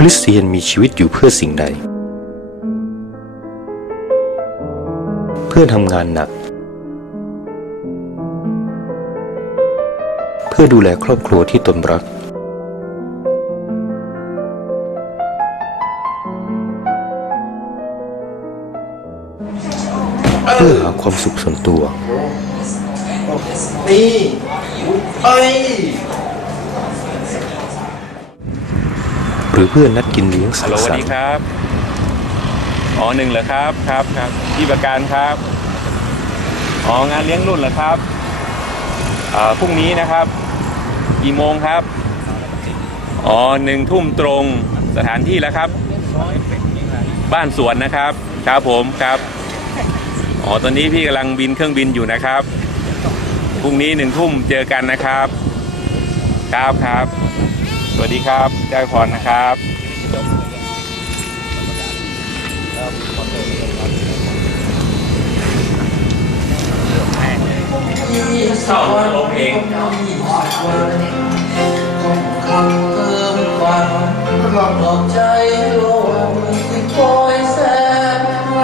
คริสเตียนมีชีวิตอยู่เพื่อสิ่งใด เพื่อทำงานหนัก เพื่อดูแลครอบครัวที่ตนรัก เพื่อหาความสุขส่วนตัวนี่ไป หรือเพื่อนัดกินเลี้ยงสัฮัลงโหลสสวัสรดีค์ครับ อ๋อหนึ่งเหรอครับ ครับครับพี่ประการครับ อ๋องานเลี้ยงรุ่นเหรอครับอ่าพรุ่งนี้นะครับ กี่โมงครับ อ๋อหนึ่งทุ่มตรง สถานที่แล้วครับ บ้านสวนนะครับ ครับผมครับ อ๋อ ตอนนี้พี่กำลังบินเครื่องบินอยู่นะครับ พรุ่งนี้หนึ่งทุ่มเจอกันนะครับ ครับครับ สวัสดีครับเจ้พรนะครับชองลงต้องคำเติมฝันดอกใจโลกที่คอยแสนไกล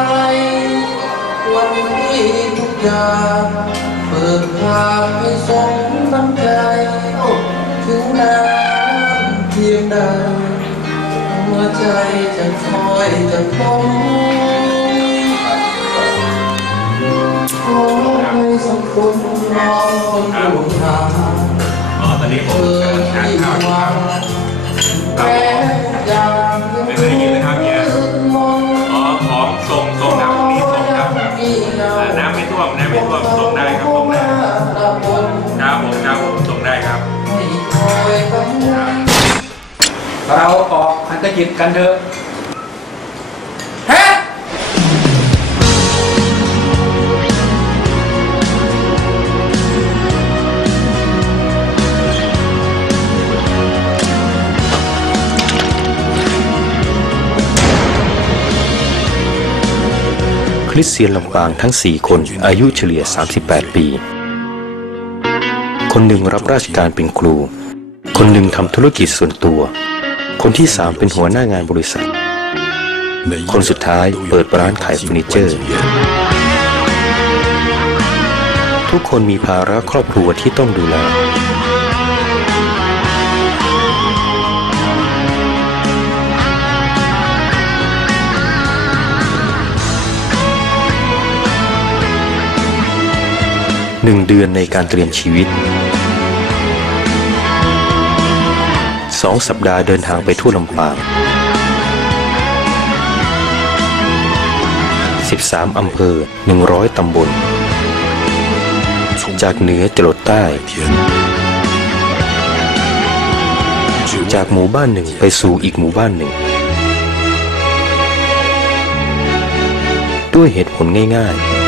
วันที่ทุกอย่างเปิดทางให้สมน้ำใจถึงนา ใจจะคอยจะคง ขอให้สังคมมองคนดวงตา อ๋อ ตอนนี้ผ เธ ม อก ำลังทาน ที่ ข้าวอยู่ วา ครั ง บ แม้อ กิจกันเถอะฮะคริสเตียนลำปางทั้ง 4 คนอายุเฉลี่ย 38 ปี คนหนึ่งรับราชการเป็นครู คนหนึ่งทำธุรกิจส่วนตัว คนที่3เป็นหัวหน้างานบริษัท คนสุดท้ายเปิดร้านขายเฟอร์นิเจอร์ ทุกคนมีภาระครอบครัวที่ต้องดูแลหนึ่งเดือนในการเตรียมชีวิต สองสัปดาห์เดินทางไปทั่วลำปาง 13 อำเภอ 100 ตำบล จากเหนือจรดใต้ จากหมู่บ้านหนึ่งไปสู่อีกหมู่บ้านหนึ่ง ด้วยเหตุผลง่าย ๆ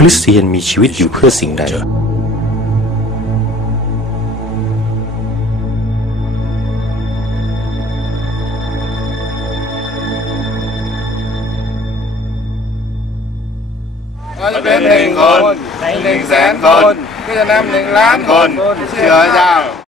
คริสเตียนมีชีวิตอยู่เพื่อสิ่งใดเราจะเป็นหนึ่งคนหนึ่งแสนคนที่จะนำหนึ่งล้านคนเชื่อเจ้า